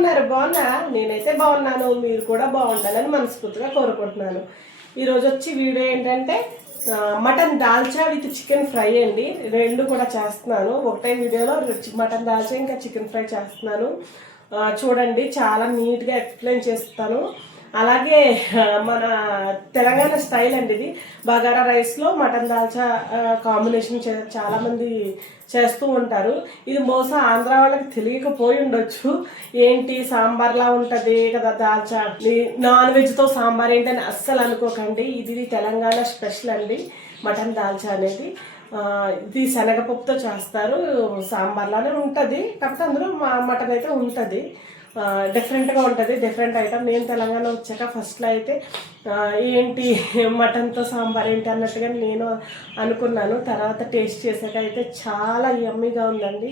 ఉన్నారు బాగున్నారా నేనైతే బాగున్నాను మీరు కూడా బాగుండాలని మనస్ఫూర్తిగా కోరుకుంటున్నాను. ఈరోజు వచ్చి వీడియో ఏంటంటే mutton dalcha with chicken fry అండి. రెండు కూడా చేస్తున్నాను. ఒకటే వీడియోలో మటన్ దాల్చా ఇంకా చికెన్ ఫ్రై చేస్తున్నాను. చూడండి చాలా నీట్గా ఎక్స్ప్లెయిన్ చేస్తాను. అలాగే మన తెలంగాణ స్టైల్ అండి ఇది బగారా రైస్లో మటన్ దాల్చా కాంబినేషన్ చే చాలామంది చేస్తూ ఉంటారు. ఇది బహుశా ఆంధ్ర వాళ్ళకి తెలియకపోయి ఉండొచ్చు. ఏంటి సాంబార్లా ఉంటుంది కదా దాల్చా? నాన్ వెజ్తో సాంబార్ ఏంటని అస్సలు అనుకోకండి. ఇది తెలంగాణ స్పెషల్ అండి మటన్ దాల్చా అనేది. ఇది శనగపప్పుతో చేస్తారు. సాంబార్లానే ఉంటుంది. కాకపోతే అందులో మా- మటన్ అయితే ఉంటుంది. డిఫరెంట్గా ఉంటుంది. డిఫరెంట్ ఐటమ్ నేను తెలంగాణ వచ్చాక ఫస్ట్లో అయితే ఏంటి మటన్తో సాంబార్ ఏంటి అన్నట్టుగా నేను అనుకున్నాను. తర్వాత టేస్ట్ చేశాక అయితే చాలా యమ్మీగా ఉందండి.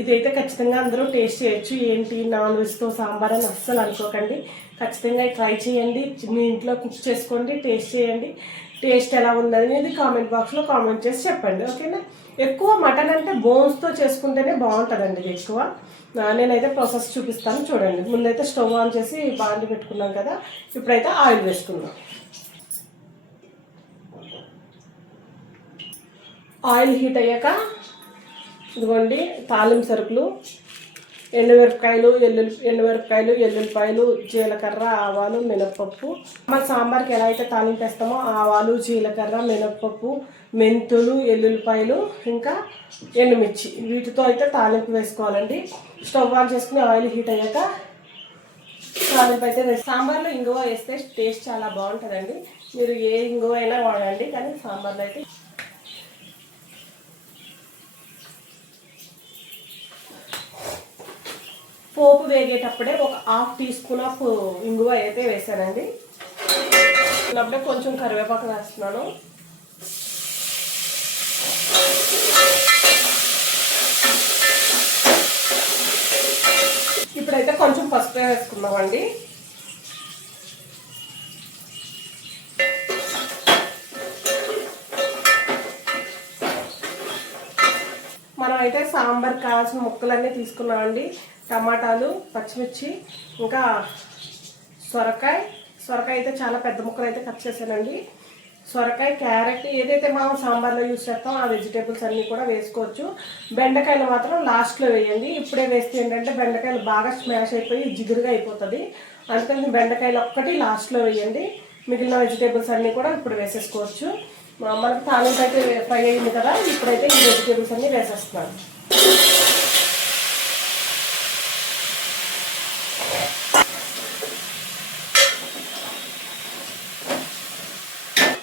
ఇదైతే ఖచ్చితంగా అందరూ టేస్ట్ చేయొచ్చు. ఏంటి నాన్ వెజ్తో సాంబార్ అని అస్సలు అనుకోకండి. ఖచ్చితంగా ట్రై చేయండి. మీ ఇంట్లో కుక్ చేసుకోండి టేస్ట్ చేయండి. టేస్ట్ ఎలా ఉందనేది కామెంట్ బాక్స్లో కామెంట్ చేసి చెప్పండి. ఓకేనా? ఎక్కువ మటన్ అంటే బోన్స్తో చేసుకుంటేనే బాగుంటుందండి ఇది ఎక్కువ నేనైతే ప్రాసెస్ చూపిస్తాను చూడండి. ముందైతే స్టవ్ ఆన్ చేసి బాండి పెట్టుకున్నాం కదా ఇప్పుడైతే ఆయిల్ వేసుకుందాం. ఆయిల్ హీట్ అయ్యాక ఇదిగోండి తాలింపు సరుకులు ఎండుమిరపకాయలు ఎల్లుల్లి ఎండుమిరపకాయలు ఎల్లుల్లిపాయలు జీలకర్ర ఆవాలు మినప్పప్పు. మన సాంబార్కి ఎలా అయితే తాలింపు వేస్తామో ఆవాలు జీలకర్ర మినప్పప్పు మెంతులు ఎల్లుల్లిపాయలు ఇంకా ఎండుమిర్చి. వీటితో అయితే తాలింపు వేసుకోవాలండి. స్టవ్ ఆన్ చేసుకుని ఆయిల్ హీట్ అయ్యాక తాలింపు అయితే సాంబార్లో ఇంగువ వేస్తే టేస్ట్ చాలా బాగుంటుందండి. మీరు ఏ ఇంగువ అయినా వాడండి కానీ సాంబార్లో అయితే పోపు వేగేటప్పుడే ఒక హాఫ్ టీ స్పూన్ ఆఫ్ ఇంగువ అయితే వేసానండి అప్పుడే కొంచెం కరివేపాకు వేస్తున్నాను. అయితే కొంచెం పసుపు వేసుకుందామండి. మనం అయితే సాంబార్ కావాల్సిన ముక్కలన్నీ తీసుకున్నామండి. టమాటాలు పచ్చిమిర్చి ఇంకా సొరకాయ. సొరకాయ అయితే చాలా పెద్ద ముక్కలు అయితే కట్ చేశానండి. సొరకాయ క్యారెట్ ఏదైతే మనం సాంబార్లో యూస్ చేస్తామో ఆ వెజిటేబుల్స్ అన్నీ కూడా వేసుకోవచ్చు. బెండకాయలు మాత్రం లాస్ట్లో వేయండి. ఇప్పుడే వేస్తే ఏంటంటే బెండకాయలు బాగా స్మాష్ అయిపోయి జిగురుగా అయిపోతుంది. అందుకని బెండకాయలు ఒక్కటి లాస్ట్లో వేయండి. మిగిలిన వెజిటేబుల్స్ అన్నీ కూడా ఇప్పుడు వేసేసుకోవచ్చు. మనకు తాలింపు అయితే ఫ్రై అయింది కదా ఇప్పుడైతే ఈ వెజిటేబుల్స్ అన్నీ వేసేస్తున్నాను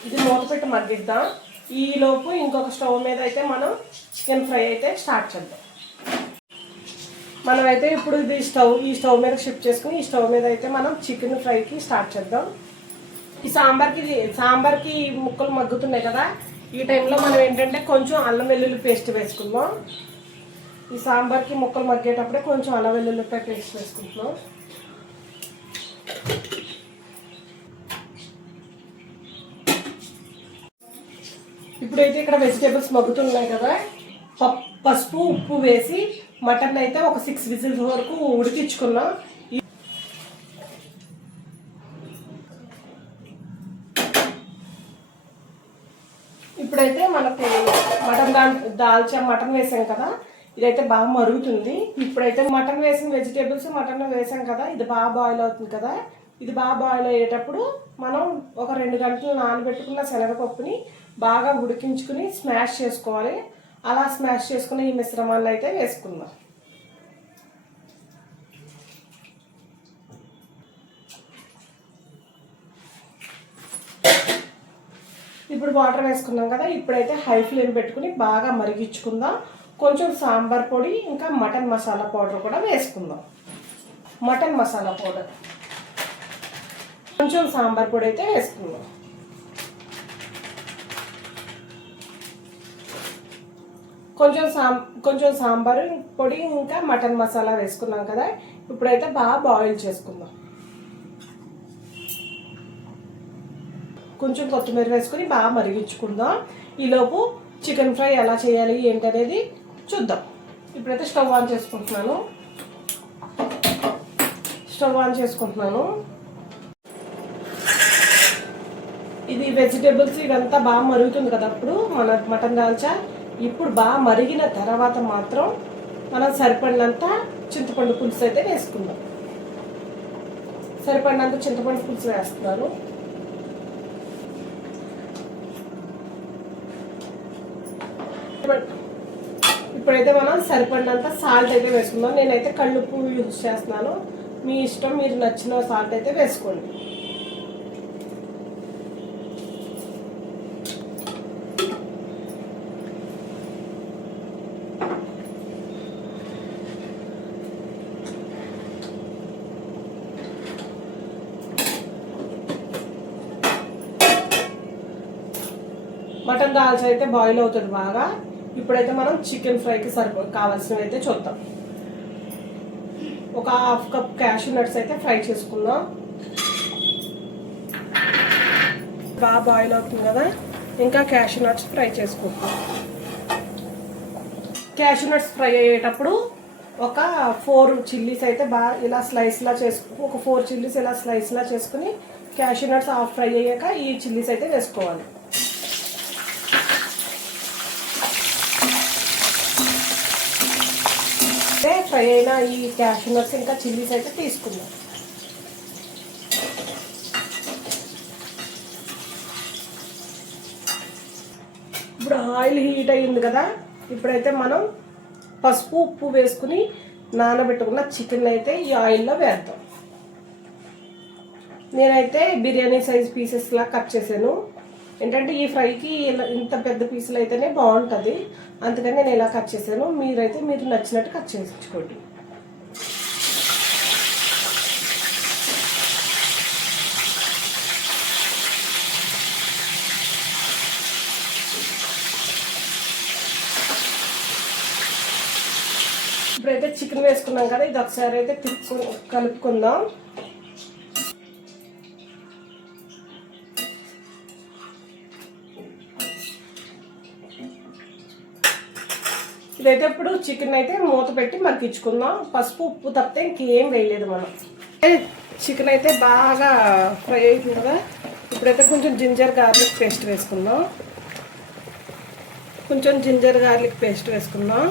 ఇది మూత పెట్టి మగ్గిద్దాం ఈ లోపు ఇంకొక స్టవ్ మీద అయితే మనం చికెన్ ఫ్రై అయితే స్టార్ట్ చేద్దాం. మనమైతే ఇప్పుడు ఇది స్టవ్ ఈ స్టవ్ మీద షిఫ్ట్ చేసుకుని ఈ స్టవ్ మీద అయితే మనం చికెన్ ఫ్రైకి స్టార్ట్ చేద్దాం. ఈ సాంబార్కి ఇది సాంబార్కి ముక్కలు మగ్గుతున్నాయి కదా ఈ టైంలో మనం ఏంటంటే కొంచెం అల్లం వెల్లుల్లి పేస్ట్ వేసుకుందాం. ఈ సాంబార్కి ముక్కలు మగ్గేటప్పుడే కొంచెం అల్లం వెల్లుల్లిపాయ పేస్ట్ వేసుకుంటున్నాం. ఇప్పుడైతే ఇక్కడ వెజిటేబుల్స్ మగ్గుతున్నాయి కదా. పసుపు ఉప్పు వేసి మటన్ అయితే ఒక సిక్స్ విజిల్స్ వరకు ఉడికించుకున్నాం. ఇప్పుడైతే మనకి మటన్ దా దాల్చా మటన్ వేసాం కదా. ఇదైతే బాగా మరుగుతుంది. ఇప్పుడైతే మటన్ వేసిన వెజిటేబుల్స్ మటన్ వేసాం కదా. ఇది బాగా బాయిల్ అవుతుంది కదా. ఇది బాగా బాయిల్ అయ్యేటప్పుడు మనం ఒక రెండు గంటలు నానబెట్టుకున్న శనగపప్పుని బాగా ఉడికించుకుని స్మాష్ చేసుకోవాలి. అలా స్మాష్ చేసుకుని ఈ మిశ్రమాన్ని అయితే వేసుకుందాం. ఇప్పుడు వాటర్ వేసుకున్నాం కదా ఇప్పుడైతే హై ఫ్లేమ్ పెట్టుకుని బాగా మరిగించుకుందాం. కొంచెం సాంబార్ పొడి ఇంకా మటన్ మసాలా పౌడర్ కూడా వేసుకుందాం. Mutton masala powder. కొంచెం సాంబార్ పొడి అయితే వేసుకుందాం. కొంచెం సాం కొంచెం సాంబార్ పొడి ఇంకా మటన్ మసాలా వేసుకున్నాం కదా ఇప్పుడైతే బాగా బాయిల్ చేసుకుందాం. కొంచెం కొత్తిమీర వేసుకొని బాగా మరిగించుకుందాం. ఈలోపు చికెన్ ఫ్రై ఎలా చేయాలి ఏంటనేది చూద్దాం. ఇప్పుడైతే స్టవ్ ఆన్ చేసుకుంటున్నాను. స్టవ్ ఆన్ చేసుకుంటున్నాను. ఇది వెజిటేబుల్స్ ఇదంతా బాగా మరుగుతుంది కదా అప్పుడు. మన మటన్ దాల్చా ఇప్పుడు బాగా మరిగిన తర్వాత మాత్రం మనం సరిపడినంత చింతపండు పులుసు అయితే వేసుకుందాం. సరిపడినంత చింతపండు పులుసు వేస్తున్నారు ఇప్పుడైతే మనం సరిపడినంత సాల్ట్ అయితే వేసుకుందాం. నేనైతే కళ్ళుప్పు యూజ్ చేస్తున్నాను. మీ ఇష్టం మీరు నచ్చిన సాల్ట్ అయితే వేసుకోండి మటన్ దాల్చా అయితే బాయిల్ అవుతుంది బాగా. ఇప్పుడైతే మనం చికెన్ ఫ్రైకి సరిపో కావాల్సినవి అయితే చూద్దాం ఒక హాఫ్ కప్ క్యాషూ నట్స్ అయితే ఫ్రై చేసుకుందాం. బాగా బాయిల్ అవుతుంది కదా? ఇంకా క్యాషూ నట్స్ ఫ్రై చేసుకుంటాం క్యాషూ నట్స్ ఫ్రై అయ్యేటప్పుడు ఒక ఫోర్ చిల్లీస్ అయితే బాగా ఇలా స్లైస్లా చేసుకు ఒక ఫోర్ చిల్లీస్ ఇలా స్లైస్లా చేసుకుని క్యాషూ నట్స్ ఆఫ్ ఫ్రై అయ్యాక ఈ చిల్లీస్ అయితే వేసుకోవాలి. ఫ్రై అయిన ఈ క్యాషూ నట్స్ ఇంకా చిల్లీస్ అయితే తీసుకుందాం. ఇప్పుడు ఆయిల్ హీట్ అయ్యింది కదా ఇప్పుడైతే మనం పసుపు ఉప్పు వేసుకుని నానబెట్టుకున్న చికెన్ అయితే ఈ ఆయిల్లో వేద్దాం. నేనైతే బిర్యానీ సైజ్ పీసెస్లా కట్ చేశాను. ఏంటంటే ఈ ఫ్రైకి ఇలా ఇంత పెద్ద పీసులు అయితేనే బాగుంటుంది. అందుకని నేను ఇలా కట్ చేశాను. మీరైతే మీరు నచ్చినట్టు కట్ చేసుకోండి ఇప్పుడైతే చికెన్ వేసుకున్నాం కదా ఇది ఒకసారి అయితే తిప్పు కలుపుకుందాం. ఇదైతే ఇప్పుడు చికెన్ అయితే మూత పెట్టి మగ్గించుకుందాం పసుపు ఉప్పు తప్పితే ఇంకేం వేయలేదు మనం. చికెన్ అయితే బాగా ఫ్రై అవుతుంది కదా? ఇప్పుడైతే కొంచెం జింజర్ గార్లిక్ పేస్ట్ వేసుకుందాం. కొంచెం జింజర్ గార్లిక్ పేస్ట్ వేసుకుందాం.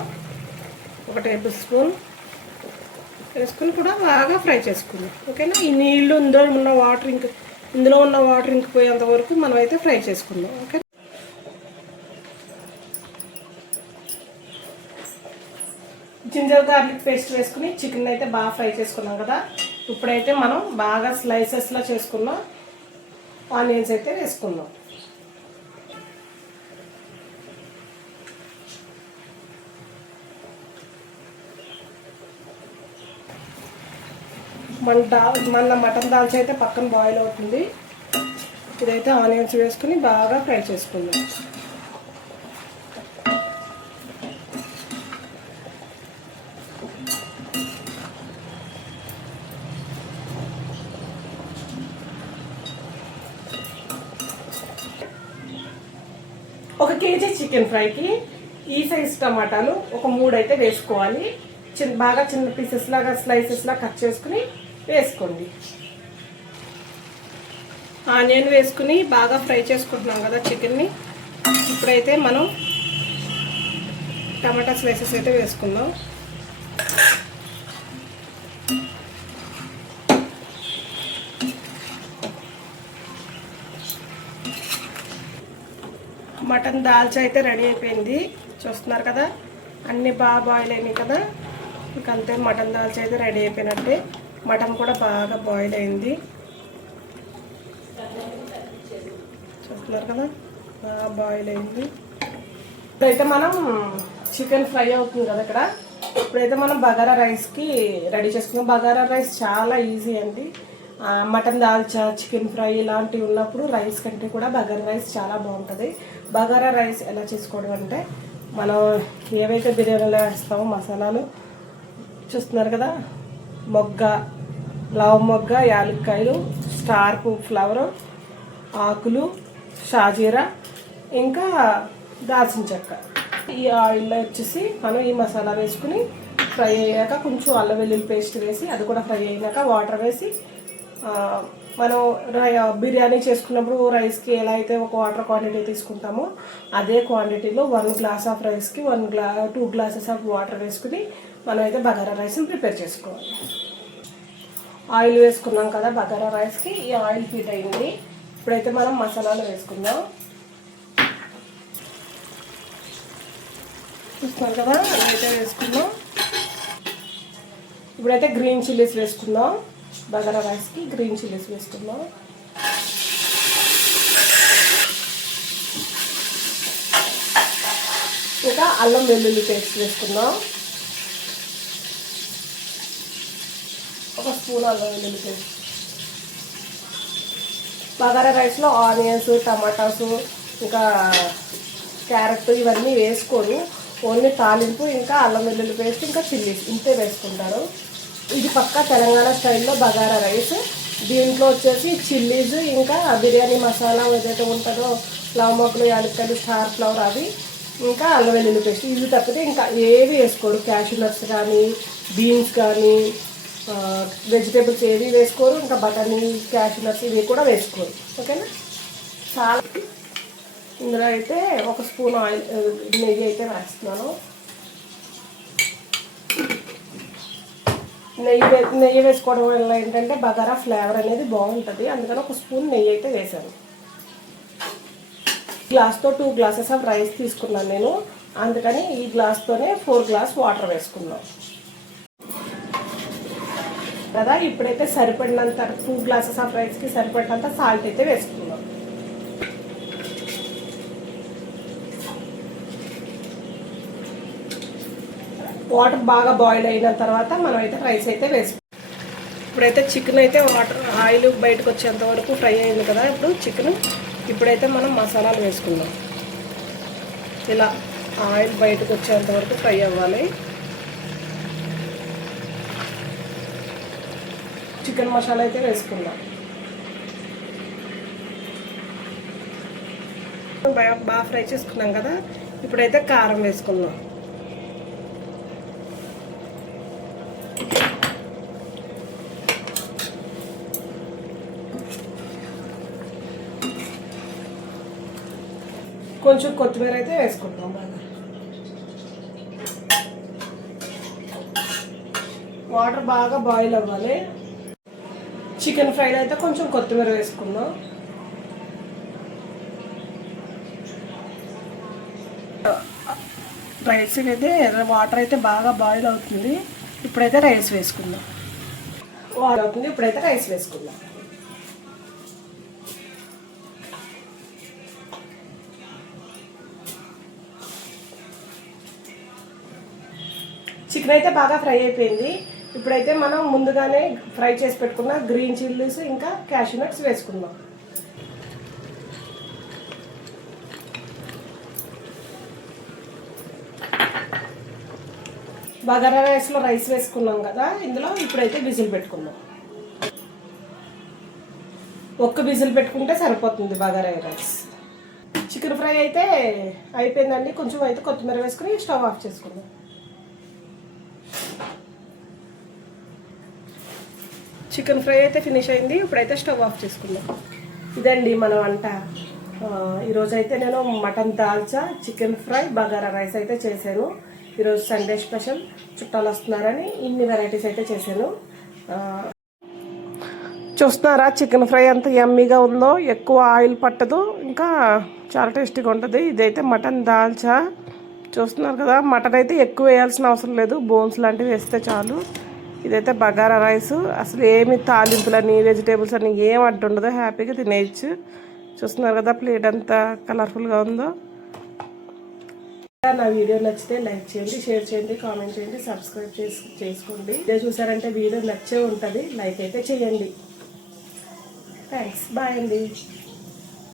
ఒక టేబుల్ స్పూన్ వేసుకుని కూడా బాగా ఫ్రై చేసుకుందాం. ఓకేనా? ఈ నీళ్ళు ఇందులో ఉన్న వాటర్ ఇంక ఇందులో ఉన్న వాటర్ ఇంకిపోయేంత వరకు మనం అయితే ఫ్రై చేసుకుందాం. ఓకే జింజర్ గార్లిక్ పేస్ట్ వేసుకుని చికెన్ అయితే బాగా ఫ్రై చేసుకున్నాం కదా. ఇప్పుడైతే మనం బాగా స్లైసెస్లో చేసుకున్నాం ఆనియన్స్ అయితే వేసుకుందాం. మన దా మన మటన్ దాల్చి అయితే పక్కన బాయిల్ అవుతుంది. ఇదైతే ఆనియన్స్ వేసుకుని బాగా ఫ్రై చేసుకుందాం ఒక కేజీ చికెన్ ఫ్రైకి ఈ సైజ్ టమాటాలు ఒక మూడు అయితే వేసుకోవాలి. చిన్న బాగా చిన్న పీసెస్ లాగా స్లైసెస్ లాగా కట్ చేసుకుని వేసుకోండి. ఆనియన్ వేసుకుని బాగా ఫ్రై చేసుకుంటున్నాం కదా చికెన్ని ఇప్పుడైతే మనం టమాటా స్లైసెస్ అయితే వేసుకుందాం. మటన్ దాల్చి అయితే రెడీ అయిపోయింది. చూస్తున్నారు కదా? అన్నీ బాగా బాయిల్ అయినాయి కదా? ఇంక అంతే మటన్ దాల్చా అయితే రెడీ అయిపోయినట్టే. మటన్ కూడా బాగా బాయిల్ అయింది. చూస్తున్నారు కదా? బాగా బాయిల్ అయింది. ఇప్పుడైతే మనం చికెన్ ఫ్రై అవుతుంది కదా ఇక్కడ? ఇప్పుడైతే మనం బగారా రైస్కి రెడీ చేసుకున్నాం బగారా రైస్ చాలా ఈజీ అండి. మటన్ దాల్చా చికెన్ ఫ్రై ఇలాంటివి ఉన్నప్పుడు రైస్ కంటే కూడా బగారా రైస్ చాలా బాగుంటుంది. బగారా రైస్ ఎలా చేసుకోవడం అంటే మనం ఏవైతే బిర్యానీలో వేస్తామో మసాలాలు చూస్తున్నారు కదా? మొగ్గ లవ మొగ్గ యాలక్కాయలు స్టార్ ఫ్లవర్ ఆకులు షాజీరా ఇంకా దాల్చిన చెక్క. ఈ ఆయిల్లో వచ్చేసి మనం ఈ మసాలా వేసుకుని ఫ్రై అయ్యాక కొంచెం అల్లం వెల్లుల్లి పేస్ట్ వేసి అది కూడా ఫ్రై అయినాక వాటర్ వేసి మనం రై- బిర్యానీ చేసుకున్నప్పుడు రైస్కి ఎలా అయితే ఒక వాటర్ క్వాంటిటీ తీసుకుంటామో అదే క్వాంటిటీలో వన్ గ్లాస్ ఆఫ్ రైస్కి one glass two glasses of water వేసుకుని మనం అయితే బగారా రైస్ని ప్రిపేర్ చేసుకోవాలి. ఆయిల్ వేసుకున్నాం కదా బగారా రైస్కి ఈ ఆయిల్ హీట్ అయింది. ఇప్పుడైతే మనం మసాలాలు వేసుకుందాం. చూస్తున్నాం కదా అయితే వేసుకుందాం ఇప్పుడైతే గ్రీన్ చిల్లీస్ వేసుకుందాం. బగారా రైస్కి గ్రీన్ చిల్లీస్ వేసుకుందాం. ఇంకా అల్లం వెల్లుల్లి పేస్ట్ వేసుకుందాం. ఒక స్పూన్ అల్లం వెల్లుల్లి పేస్ట్. బగారా రైస్లో ఆనియన్స్ టమాటాస్ ఇంకా క్యారెట్ ఇవన్నీ వేసుకొని ఓన్లీ తాలింపు ఇంకా అల్లం వెల్లుల్లి పేస్ట్ ఇంకా చిల్లీస్ ఇంతే వేసుకుంటారు ఇది పక్కా తెలంగాణ స్టైల్లో బగారా రైస్. దీంట్లో వచ్చేసి చిల్లీస్ ఇంకా బిర్యానీ మసాలా ఏదైతే ఉంటుందో లవ్ మొక్కలు యాలక్కలు స్టార్ ఫ్లవర్ అవి ఇంకా అల్లం వెల్లుల్లి పేస్ట్. ఇవి తప్పితే ఇంకా ఏవి వేసుకోరు. క్యాషూ నట్స్ కానీ బీన్స్ కానీ వెజిటేబుల్స్ ఏవి వేసుకోరు. ఇంకా బటానీ క్యాషూ నట్స్ ఇవి కూడా వేసుకోరు. ఓకేనా? చాలా. ఇందులో అయితే ఒక స్పూన్ ఆయిల్ నెయ్యి అయితే వేస్తున్నాను. నెయ్యి నెయ్యి వేసుకోవడం వల్ల ఏంటంటే బగారా ఫ్లేవర్ అనేది బాగుంటుంది. అందుకని ఒక స్పూన్ నెయ్యి అయితే వేసాను గ్లాస్తో టూ గ్లాసెస్ ఆఫ్ రైస్ తీసుకున్నాను నేను. అందుకని ఈ గ్లాస్తోనే ఫోర్ గ్లాస్ వాటర్ వేసుకున్నాం కదా ఇప్పుడైతే సరిపడినంత టూ గ్లాసెస్ ఆఫ్ రైస్కి సరిపడినంత సాల్ట్ అయితే వేసుకున్నాం వాటర్ బాగా బాయిల్ అయిన తర్వాత మనం అయితే రైస్ అయితే వేసుకుంటాం. ఇప్పుడైతే చికెన్ అయితే వాటర్ ఆయిల్ బయటకు వచ్చేంత వరకు ఫ్రై అయింది కదా ఇప్పుడు చికెన్ ఇప్పుడైతే మనం మసాలాలు వేసుకుందాం. ఇలా ఆయిల్ బయటకు వచ్చేంత వరకు ఫ్రై అవ్వాలి. చికెన్ మసాలా అయితే వేసుకుందాం. బాగా బాగా ఫ్రై చేసుకున్నాం కదా ఇప్పుడైతే కారం వేసుకుందాం. కొంచెం కొత్తిమీర అయితే వేసుకుంటాం బాగా. వాటర్ బాగా బాయిల్ అవ్వాలి. చికెన్ ఫ్రైడ్ అయితే కొంచెం కొత్తిమీర వేసుకుందాం. రైస్ అయితే వాటర్ అయితే బాగా బాయిల్ అవుతుంది. ఇప్పుడైతే రైస్ వేసుకుందాం. వాటర్ అవుతుంది ఇప్పుడైతే రైస్ వేసుకుందాం. ఇదైతే అయితే బాగా ఫ్రై అయిపోయింది. ఇప్పుడైతే మనం ముందుగానే ఫ్రై చేసి పెట్టుకున్న గ్రీన్ చిల్లీస్ ఇంకా క్యాషూ నట్స్ వేసుకుందాం. బగారా రైస్లో రైస్ వేసుకున్నాం కదా ఇందులో ఇప్పుడైతే విజిల్ పెట్టుకుందాం. ఒక్క విజిల్ పెట్టుకుంటే సరిపోతుంది బగారా రైస్. చికెన్ ఫ్రై అయితే అయిపోయిందండి. కొంచెం అయితే కొత్తిమీర వేసుకుని స్టవ్ ఆఫ్ చేసుకుందాం. చికెన్ ఫ్రై అయితే ఫినిష్ అయింది. ఇప్పుడైతే స్టవ్ ఆఫ్ చేసుకుందాం. ఇదండి మన వంట. ఈరోజైతే ఈరోజు అయితే నేను mutton dalcha chicken fry bagara rice అయితే చేశాను. ఈరోజు సండే స్పెషల్. చుట్టాలు వస్తున్నారని ఇన్ని వెరైటీస్ అయితే చేశాను. చూస్తున్నారా చికెన్ ఫ్రై ఎంత యమ్మీగా ఉందో. ఎక్కువ ఆయిల్ పట్టదు. ఇంకా చాలా టేస్టీగా ఉంటుంది. ఇదైతే మటన్ దాల్చా చూస్తున్నారు కదా మటన్ అయితే ఎక్కువ వేయాల్సిన అవసరం లేదు. బోన్స్ లాంటివి వేస్తే చాలు. ఇదైతే బగారా రైస్. అసలు ఏమి తాలింపులని వెజిటేబుల్స్ అని ఏం అడ్డు ఉండదు. హ్యాపీగా తినేయచ్చు. చూస్తున్నారు కదా ప్లేట్ అంతా కలర్ఫుల్గా ఉందో. నా వీడియో నచ్చితే లైక్ చేయండి షేర్ చేయండి కామెంట్ చేయండి సబ్స్క్రైబ్ చేసి చేసుకోండి. ఇదే చూసారంటే వీడియో నచ్చే ఉంటుంది. లైక్ అయితే చేయండి. థ్యాంక్స్ బాయ్ అండి.